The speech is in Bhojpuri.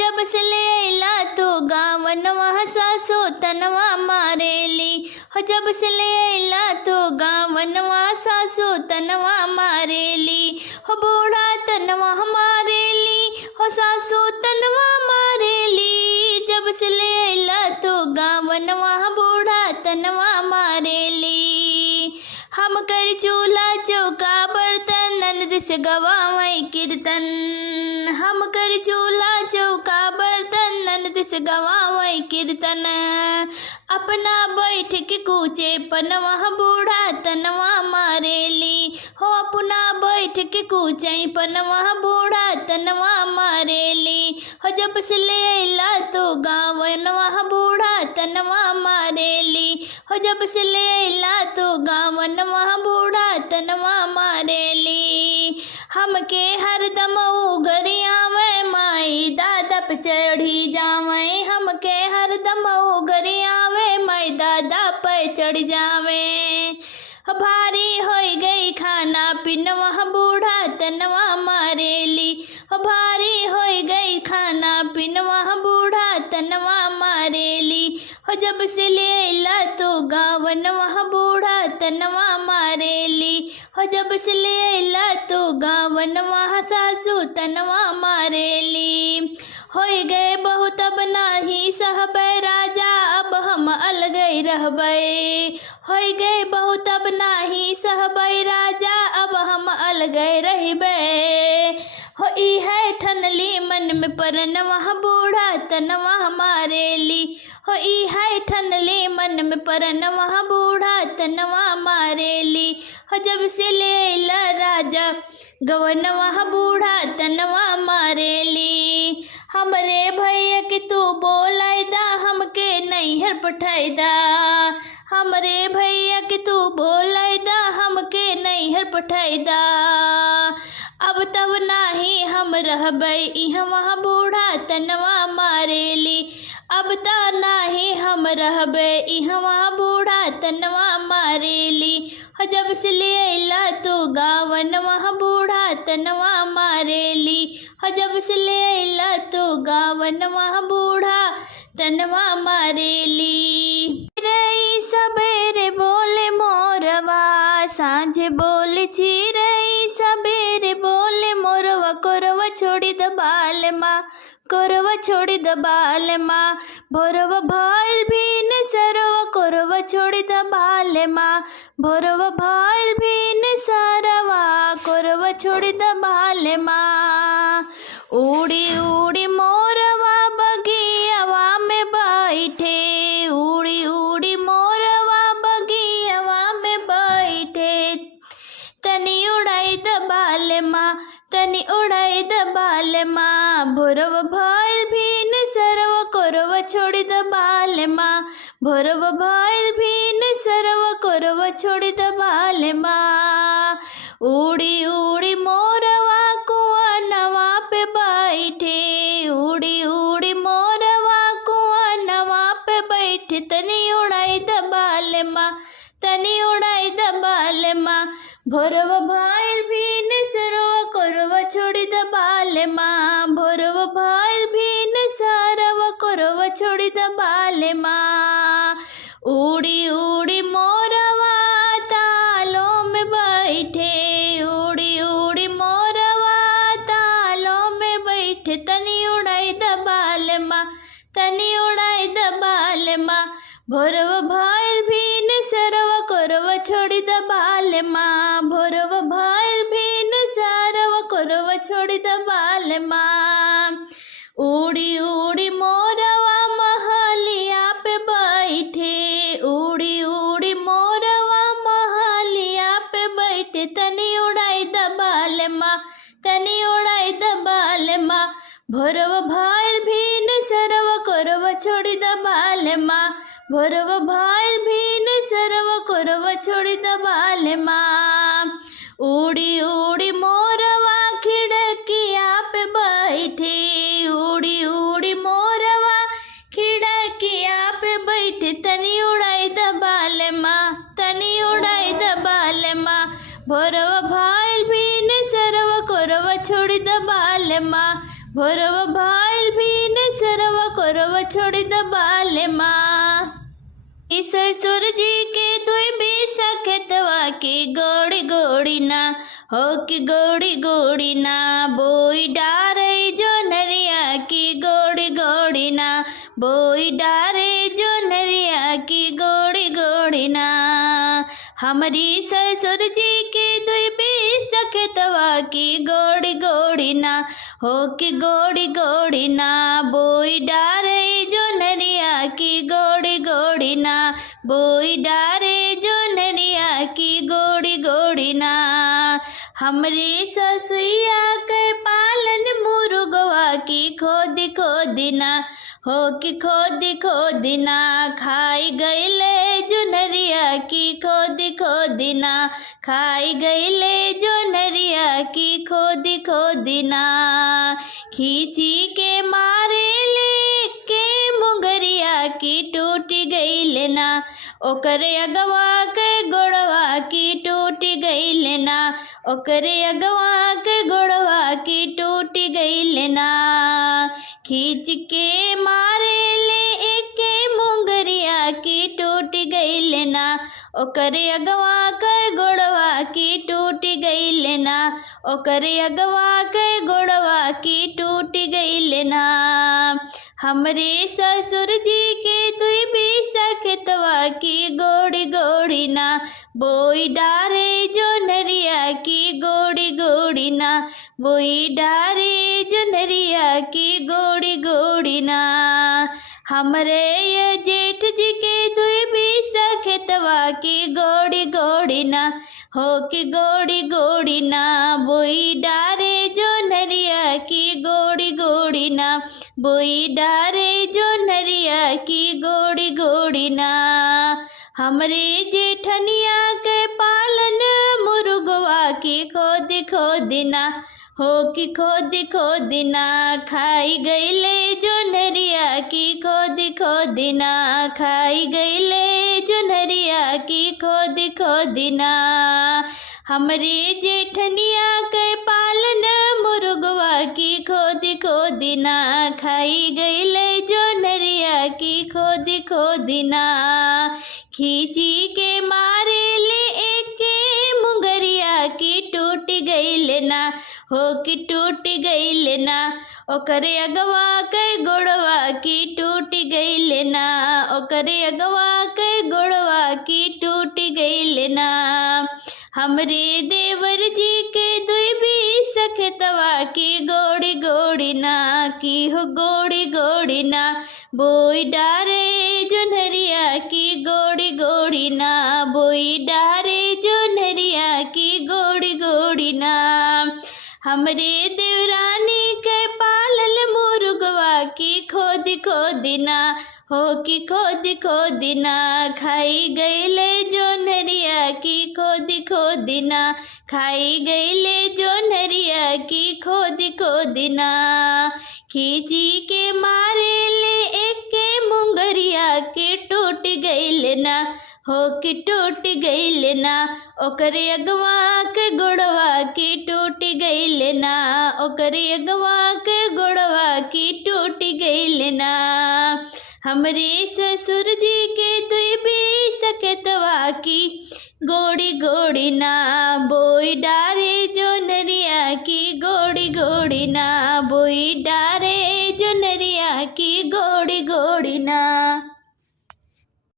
जब से ले अइला तो गावनवा सासो तनवा मारेली। हो जब से ले अइला तो गावनवा सासो तनवा मारेली। हो बूढ़ा तनवा मारेली, हो सासो तनवा मारेली। जब से ले अइला तो गावनवा बूढ़ा तनवा मारेली। हम कर चूल्हा चौका बर्तन ननद से गवावई कीर्तन। हम कर चूल्हा चौका बर्तन ननद से गवावई कीर्तन। अपना बैठ के कूचे पनवा बूढ़ा तनवा मारेली। हो अपना बैठ के कूचे पनवा बूढ़ा तनवा मारेली। हो जब से ले अइला तो गावनवा बूढ़ा तनवा मारेली। हो जब से ले अइला तो गावनवा बूढ़ा तनवा मारेली। हमके हरदम उगरियावे माई दादा पे चढ़ी जावे। हमके हरदम उगरियावे माई दादा पे चढ़ जावे। भारी हो गई खाना पीनवा बूढ़ा तनवा मारेली। भारी हो गई खाना पीनवा बूढ़ा तनवा मारेली। हो जब से ले अइला तो गावनवा बूढ़ा तनवा मारेली। हो जब से ले अइला तो गावनवा सासू तनवा मारेली। हो गए बहुत अब नाही सहबै राजा अब हम अलगै रहबै। हो गए बहुत अब नाही सहबै राजा अब हम अलगै रहबै। हो इहे ठनली मन में परनवा बूढ़ा तनवा मारेली। हो इहे ठनली मन में परनवा बूढ़ा तनवा मारेली। हो जब से ले अइला राजा गवनवा बूढ़ा तनवा मारेली। हमरे भैया के तू बोलाई दा हमके नैहर पठाई दा। हमरे भैया के तू बोलाई दा हमके नैहर पठाई दा। अब तब नाही हम रहबै इहवा बूढ़ा तनवा मारेली। अब त नाही हम रहबै इहवा बूढ़ा तनवा मारेली। हो जब से ले अइला तो गावनवा बूढ़ा तनवा मारेली। हो जब से ले अइला तो गावनवा बूढ़ा तनवा मारेली। चिरई सबेरे बोले मोरवा सांझे बोले चिरई सबेरे बोले मोरवा कोरवा छोड़ी द बाल माँ। कोरवा छोड़ी द बाल माँ भोरवा भाईल भीन सरवा कोरवा छोड़ी द बाल माँ। भोरवा भाईल भीन सरवा कोरवा छोड़ी द बाल माँ। उड़ी उड़ी मोरवा बगियावा में बैठे। उड़ी उड़ी मोरवा बगियावा में बैठे। तनी उड़ाई द बाल माँ तनी उड़ाई द बाल माँ। भोरवा भाईल भीन सरवा कोरवा छोड़ी द बाल माँ। भोरवा भाईल भीन सरवा कोरवा छोड़ी द बाल माँ। उड़ी उड़ी मोरवा कुआ नवा पे बैठे। उड़ी उड़ी मोरवा कुआ नवा पे बैठे। तनी उड़ाई द बाल माँ तनी उड़ाई द बाल माँ। भोरवा भाईल भीन सरवा कोरवा छोड़ी द बाल माँ। भोरवा भाईल भीन सरवा कोरवा छोड़ी द बाल माँ। उड़ी उड़ी मोरवा तालों में बैठे। उड़ी उड़ी मोरवा तालों में बैठे। तनी उड़ाई द बाल माँ तनी उड़ाई द बाल माँ। भोरवा भाईल भीन सरवा कोरवा छोड़ी द बाल माँ। भोरवा भाईल भीन सरवा कोरवा छोड़ी द बाल माँ। उड़ी उड़ी मोरवा महलिया पे बैठे। उड़ी उड़ी मोरवा महलिया पे बैठे। तनी उड़ाई द बाल माँ तनी उड़ाई द बाल माँ। भोरवा भाईल भीन सरवा कोरवा छोड़ी द बाल माँ। भोरवा भाईल भीन सरवा कोरवा छोड़ी द बाल माँ। उड़ी उड़ी मोरवा खिड़किया पे बैठे। उड़ी उड़ी मोरवा खिड़किया पे बैठे। तनी उड़ाई द बाल माँ तनी उड़ाई द बाल माँ। भोरवा भाईल भीन सरवा कोरवा छोड़ी द बाल माँ। भोरवा भाईल भीन घरवा छोड़ दबाले माँ। ससुर जी के दुई बीसा खेतवा की गोड़ी गोड़ी ना हो कि गोड़ी गोड़ी ना बोई डारे जो नरिया की गोड़ी गोड़ी ना बोई डारे जो नरिया की गोड़ी गोड़ी ना। हमारी ससुर जी के दुई बीसा खेतवा की गोड़ी गोड़ी ना हो कि गोड़ी गोड़ी ना बोई डारे जो नरिया की गोड़ी गोड़ी ना बोई डारे जो नरिया की गोड़ी गोड़ी ना। हमरे ससुइया के पालन मुर्गवा की खोदी खोदी ना हो कि खोदी खोदी ना खाई गईले जो नरिया की खोदी खोदी ना खाई गईले जो नरिया की खोदी खोदी ना। खींची के मारे ले के मुंगरिया की टूटी गई ना ओकरे अगवा के गोड़वा की टूटी गई ना ओकरे अगवा के गोड़वा की टूटी गई ना। खींच के मारे ले एक मुंगरिया की टूटी गई ना ओकरे अगवा के गोड़वा की टूटी गई ना ओकरे अगवा के गोड़वा की टूटी गई ना। हमरे ससुर जी के दुई बीसा खेतवा की गोड़ी गोड़ी ना बोई डारे जो नरिया की गोड़ी गोड़ी ना बोई डारे जो नरिया की गोड़ी गोड़ी ना। हमरे ये जेठ जी के दुई बीसा खेतवा की गोड़ी गोड़ी ना हो कि गोड़ी गोड़ी ना बोई डारे जो नरिया की गोड़ी गोड़ी ना बोई डारे जो नरिया की गोड़ी गोड़ी ना। हमरे जेठनिया के पालन मुर्गवा की खोदी खोदी ना हो कि खोदी खोदी ना खाई गईले जो नरिया की खोदी खोदी ना खाई गईले जो नरिया की खोदी खोदी ना। हमरे जेठनिया के पालन मुर्गवा की खोदी खोदी ना खाई गईले जो नरिया की खोदी खोदी ना। खींची के मारे ले एक मुंगरिया की टूटी गई ना हो कि टूटी गई ना ओकरे अगवा के गोड़वा की टूटी गई ना ओकरे अगवा के गोड़वा की टूटी गई ना। हमरे देवर जी के दुई बीस खेतवा की गोड़ी गोड़ी ना की हो गोड़ी गोड़ी ना बोई डारे जो नरिया की गोड़ी गोड़ी ना बोई डारे जो नरिया की गोड़ी गोड़ी ना। हमरे देवरानी के पालल मुर्गवा की खोदी खोदी ना हो कि खोदी खोदी ना खाई गईले जो नरिया की खोदी खोदी ना खाई गईले जो नरिया की खोदी खोदी ना। खींची के मारे ले एक मुंगरिया के टूट गईले ना हो कि टूट गईले ना ओकरे अगवा के गोड़वा की टूटी गईले ना ओकरे अगवा के गोड़वा की टूटी गईले ना। हमरे ससुर जी के दुई बीस खेतवा की गोड़ी गोड़ी ना बोई डारे जो नरिया की गोड़ी गोड़ी ना बोई डारे जो नरिया की गोड़ी गोड़ी ना।